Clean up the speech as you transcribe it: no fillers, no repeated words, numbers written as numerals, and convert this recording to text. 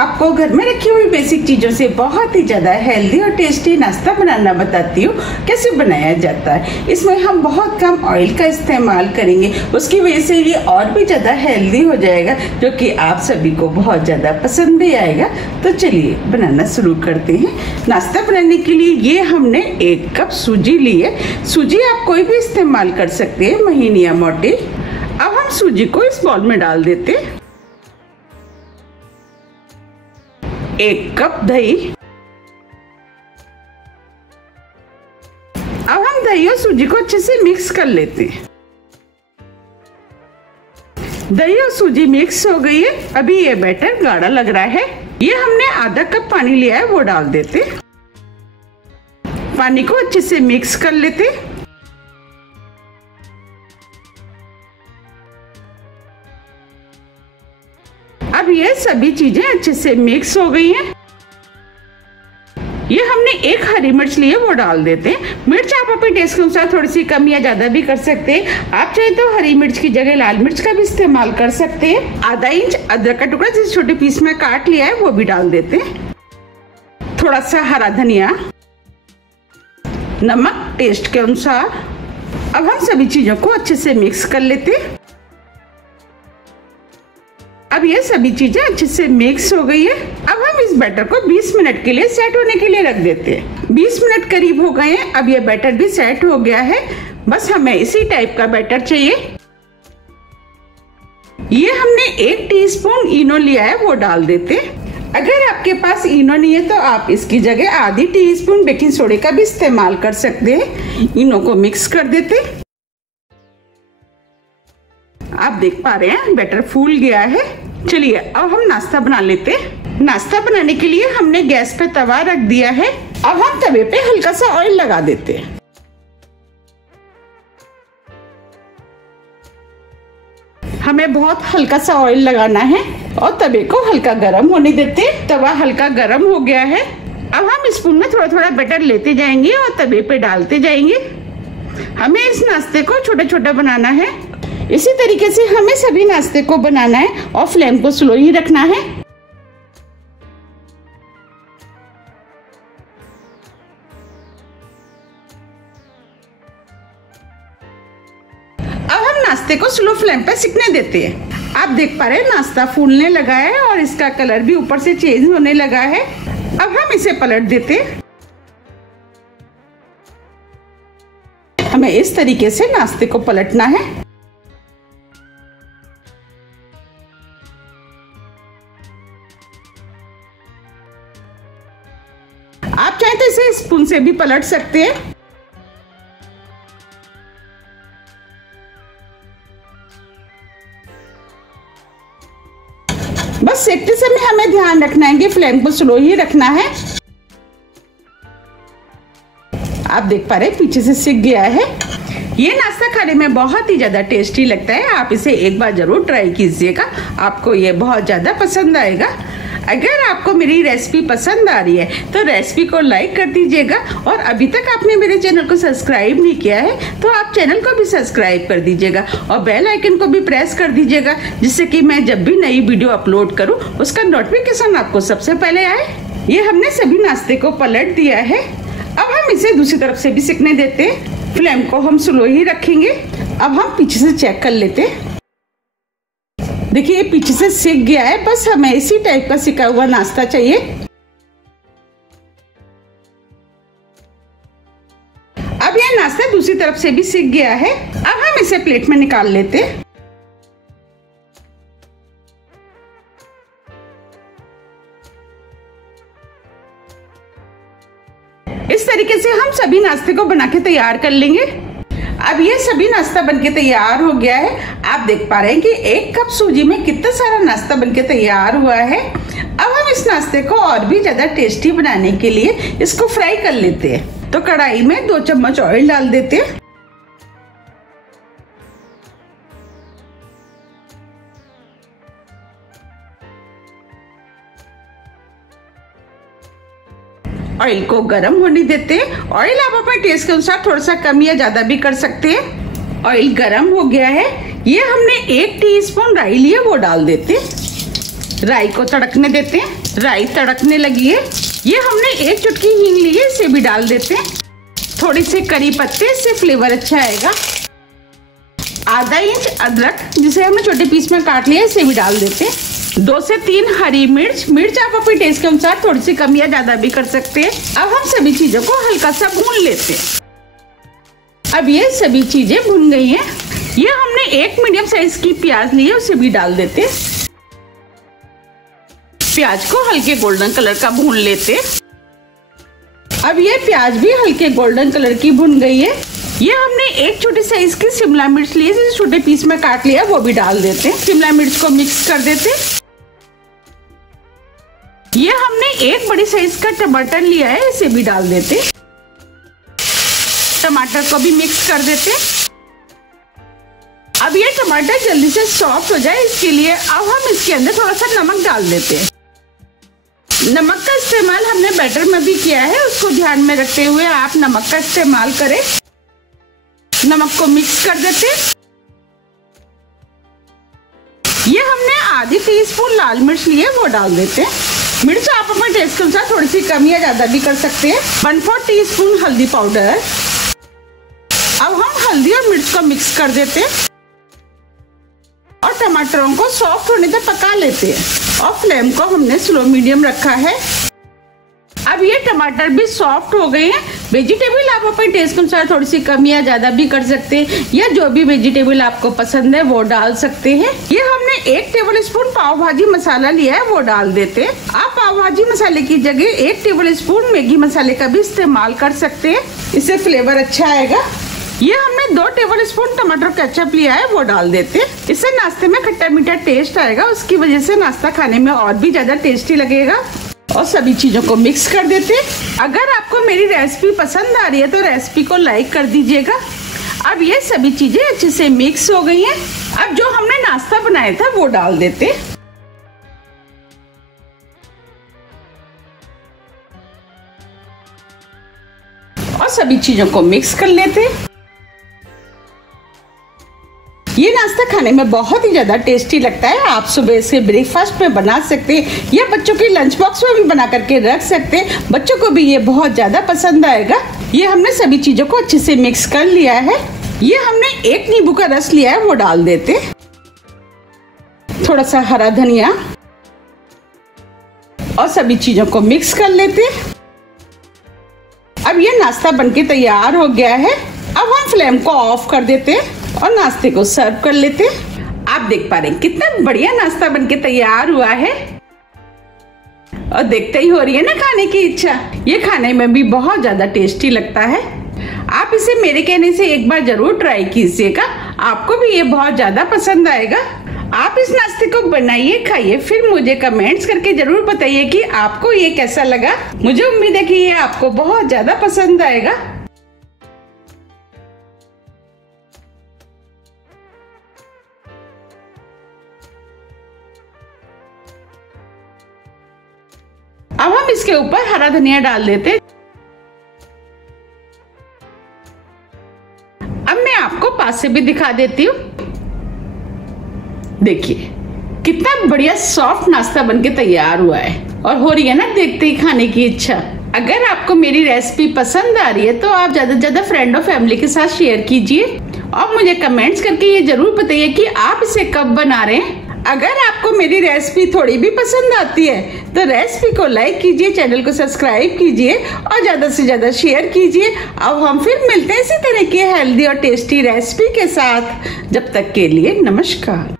आपको घर में रखी हुई बेसिक चीजों से बहुत ही ज्यादा हेल्दी और टेस्टी नाश्ता बनाना बताती हूँ कैसे बनाया जाता है। इसमें हम बहुत कम ऑयल का इस्तेमाल करेंगे, उसकी वजह से ये और भी ज्यादा हेल्दी हो जाएगा, जो कि आप सभी को बहुत ज्यादा पसंद भी आएगा। तो चलिए बनाना शुरू करते हैं। नाश्ता बनाने के लिए ये हमने 1 कप सूजी ली है। सूजी आप कोई भी इस्तेमाल कर सकते हैं, महीन या मोटी। अब हम सूजी को इस बाउल में डाल देते हैं। 1 कप दही। अब हम दही और सूजी को अच्छे से मिक्स कर लेते हैं। दही और सूजी मिक्स हो गई है। अभी ये बैटर गाढ़ा लग रहा है। ये हमने आधा कप पानी लिया है, वो डाल देते। पानी को अच्छे से मिक्स कर लेते। अब ये सभी चीजें अच्छे से मिक्स हो गई हैं। ये हमने 1 हरी मिर्च ली है, वो डाल देते हैं। मिर्च आप अपने टेस्ट के अनुसार थोड़ी सी कम या ज्यादा भी कर सकते हैं। आप चाहे तो हरी मिर्च की जगह लाल मिर्च का भी इस्तेमाल कर सकते हैं। आधा इंच अदरक का टुकड़ा जिसे छोटे पीस में काट लिया है, वो भी डाल देते हैं। थोड़ा सा हरा धनिया, नमक टेस्ट के अनुसार। अब हम सभी चीजों को अच्छे से मिक्स कर लेते हैं। अब ये सभी चीजें अच्छे से मिक्स हो गई है। अब हम इस बैटर को 20 मिनट के लिए सेट होने के लिए रख देते हैं। 20 मिनट करीब हो गए हैं। अब ये बैटर भी सेट हो गया है। बस हमें इसी टाइप का बैटर चाहिए। ये हमने 1 टीस्पून इनो लिया है, वो डाल देते हैं। अगर आपके पास इनो नहीं है तो आप इसकी जगह आधी टीस्पून बेकिंग सोडे का भी इस्तेमाल कर सकते हैं। इनो को मिक्स कर देते। आप देख पा रहे हैं बैटर फूल गया है। चलिए अब हम नाश्ता बना लेते हैं। नाश्ता बनाने के लिए हमने गैस पे तवा रख दिया है। अब हम तवे पे हल्का सा ऑयल लगा देते हैं। हमें बहुत हल्का सा ऑयल लगाना है और तवे को हल्का गरम होने देते हैं। तवा हल्का गरम हो गया है। अब हम स्पून में थोड़ा थोड़ा बैटर लेते जाएंगे और तवे पे डालते जाएंगे। हमें इस नाश्ते को छोटा छोटा बनाना है। इसी तरीके से हमें सभी नाश्ते को बनाना है और फ्लेम को स्लो ही रखना है। अब हम नाश्ते को स्लो फ्लेम पर सिकने देते हैं। आप देख पा रहे हैं नाश्ता फूलने लगा है और इसका कलर भी ऊपर से चेंज होने लगा है। अब हम इसे पलट देते हैं। हमें इस तरीके से नाश्ते को पलटना है। आप चाहे तो इसे स्पून से भी पलट सकते हैं। बस सेकते समय हमें ध्यान रखना है कि फ्लेम को स्लो ही रखना है। आप देख पा रहे हैं पीछे से सिक गया है। ये नाश्ता खाने में बहुत ही ज्यादा टेस्टी लगता है। आप इसे एक बार जरूर ट्राई कीजिएगा, आपको ये बहुत ज्यादा पसंद आएगा। अगर आपको मेरी रेसिपी पसंद आ रही है तो रेसिपी को लाइक कर दीजिएगा, और अभी तक आपने मेरे चैनल को सब्सक्राइब नहीं किया है तो आप चैनल को भी सब्सक्राइब कर दीजिएगा और बेल आइकन को भी प्रेस कर दीजिएगा, जिससे कि मैं जब भी नई वीडियो अपलोड करूं उसका नोटिफिकेशन आपको सबसे पहले आए। ये हमने सभी नाश्ते को पलट दिया है। अब हम इसे दूसरी तरफ से भी सिकने देते हैं। फ्लेम को हम स्लो ही रखेंगे। अब हम पीछे से चेक कर लेते हैं। देखिए ये पीछे से सिक गया है। बस हमें इसी टाइप का सिका हुआ नाश्ता चाहिए। अब यह नाश्ता दूसरी तरफ से भी सिक गया है। अब हम इसे प्लेट में निकाल लेते हैं। इस तरीके से हम सभी नाश्ते को बना के तैयार कर लेंगे। अब ये सभी नाश्ता बनके तैयार हो गया है। आप देख पा रहे हैं कि 1 कप सूजी में कितना सारा नाश्ता बनके तैयार हुआ है। अब हम इस नाश्ते को और भी ज्यादा टेस्टी बनाने के लिए इसको फ्राई कर लेते हैं। तो कढ़ाई में 2 चम्मच ऑयल डाल देते हैं। ऑयल को गर्म होने देते हैं। ऑयल आप अपने टेस्ट के अनुसार थोड़ा सा कम या ज्यादा भी कर सकते हैं। ऑयल गर्म हो गया है। ये हमने 1 टीस्पून राई लिया, वो डाल देते हैं। राई को तड़कने देते हैं। राई तड़कने लगी है। ये हमने एक चुटकी हींग ली है, इसे भी डाल देते हैं। थोड़ी सी करी पत्ते, इससे फ्लेवर अच्छा आएगा। आधा इंच अदरक जिसे हमने छोटे पीस में काट लिया, इसे भी डाल देते हैं। 2 से 3 हरी मिर्च आप अपने टेस्ट के अनुसार थोड़ी सी कम या ज्यादा भी कर सकते हैं। अब हम सभी चीजों को हल्का सा भून लेते हैं। अब ये सभी चीजें भुन गई हैं। ये हमने एक मीडियम साइज की प्याज ली है, उसे भी डाल देते हैं। प्याज को हल्के गोल्डन कलर का भून लेते हैं। अब ये प्याज भी हल्के गोल्डन कलर की भुन गई है। ये हमने एक छोटी साइज की शिमला मिर्च ली है, जिसे छोटे पीस में काट लिया, वो भी डाल देते हैं। शिमला मिर्च को मिक्स कर देते हैं। ये हमने एक बड़ी साइज का टमाटर लिया है, इसे भी डाल देते हैं। टमाटर को भी मिक्स कर देते हैं। अब ये टमाटर जल्दी से सॉफ्ट हो जाए, इसके लिए अब हम इसके अंदर थोड़ा सा नमक डाल देते हैं। नमक का इस्तेमाल हमने बैटर में भी किया है, उसको ध्यान में रखते हुए आप नमक का इस्तेमाल करें। नमक को मिक्स कर देते हैं। ये हमने आधी टीस्पून लाल मिर्च ली है, वो डाल देते हैं। मिर्च आप अपने टेस्ट के अनुसार थोड़ी सी कम या ज्यादा भी कर सकते हैं। 1/4 टीस्पून हल्दी पाउडर। अब हम हल्दी और मिर्च को मिक्स कर देते हैं और टमाटरों को सॉफ्ट होने तक पका लेते हैं और फ्लेम को हमने स्लो मीडियम रखा है। अब ये टमाटर भी सॉफ्ट हो गए हैं। वेजिटेबल आप अपने टेस्ट के अनुसार थोड़ी सी कम या ज्यादा भी कर सकते हैं, या जो भी वेजिटेबल आपको पसंद है वो डाल सकते हैं। ये हमने 1 टेबल स्पून पाव भाजी मसाला लिया है, वो डाल देते हैं। आप पाव भाजी मसाले की जगह 1 टेबल स्पून मैगी मसाले का भी इस्तेमाल कर सकते हैं, इससे फ्लेवर अच्छा आएगा। ये हमने 2 टेबल स्पून टमाटर केचप लिया है, वो डाल देते हैं। इससे नाश्ते में खट्टा मीठा टेस्ट आएगा, उसकी वजह से नाश्ता खाने में और भी ज्यादा टेस्टी लगेगा। और सभी चीजों को मिक्स कर देते हैं। अगर आपको मेरी रेसिपी पसंद आ रही है तो रेसिपी को लाइक कर दीजिएगा। अब ये सभी चीजें अच्छे से मिक्स हो गई हैं। अब जो हमने नाश्ता बनाया था वो डाल देते हैं। और सभी चीजों को मिक्स कर लेते हैं। ये नाश्ता खाने में बहुत ही ज्यादा टेस्टी लगता है। आप सुबह इसे ब्रेकफास्ट में बना सकते हैं या बच्चों के लंच बॉक्स में भी बना करके रख सकते हैं। बच्चों को भी ये बहुत ज्यादा पसंद आएगा। ये हमने सभी चीजों को अच्छे से मिक्स कर लिया है। ये हमने 1 नींबू का रस लिया है, वो डाल देते हैं। थोड़ा सा हरा धनिया और सभी चीजों को मिक्स कर लेते हैं। अब ये नाश्ता बनके तैयार हो गया है। अब हम फ्लेम को ऑफ कर देते हैं और नाश्ते को सर्व कर लेते हैं। आप देख पा रहे हैं कितना बढ़िया नाश्ता बनके तैयार हुआ है और देखते ही हो रही है ना खाने की इच्छा। ये खाने में भी बहुत ज्यादा टेस्टी लगता है। आप इसे मेरे कहने से एक बार जरूर ट्राई कीजिएगा, आपको भी ये बहुत ज्यादा पसंद आएगा। आप इस नाश्ते को बनाइए, खाइए, फिर मुझे कमेंट्स करके जरूर बताइए कि आपको ये कैसा लगा। मुझे उम्मीद है कि ये आपको बहुत ज्यादा पसंद आएगा। अब हम इसके ऊपर हरा धनिया डाल देते। अब मैं आपको पास से भी दिखा देती हूँ। देखिए कितना बढ़िया सॉफ्ट नाश्ता बनके तैयार हुआ है और हो रही है ना देखते ही खाने की इच्छा। अगर आपको मेरी रेसिपी पसंद आ रही है तो आप ज्यादा से ज्यादा फ्रेंड और फैमिली के साथ शेयर कीजिए और मुझे कमेंट्स करके ये जरूर बताइए कि आप इसे कब बना रहे हैं। अगर आपको मेरी रेसिपी थोड़ी भी पसंद आती है तो रेसिपी को लाइक कीजिए, चैनल को सब्सक्राइब कीजिए और ज्यादा से ज्यादा शेयर कीजिए। अब हम फिर मिलते हैं इसी तरह की हेल्दी और टेस्टी रेसिपी के साथ। जब तक के लिए नमस्कार।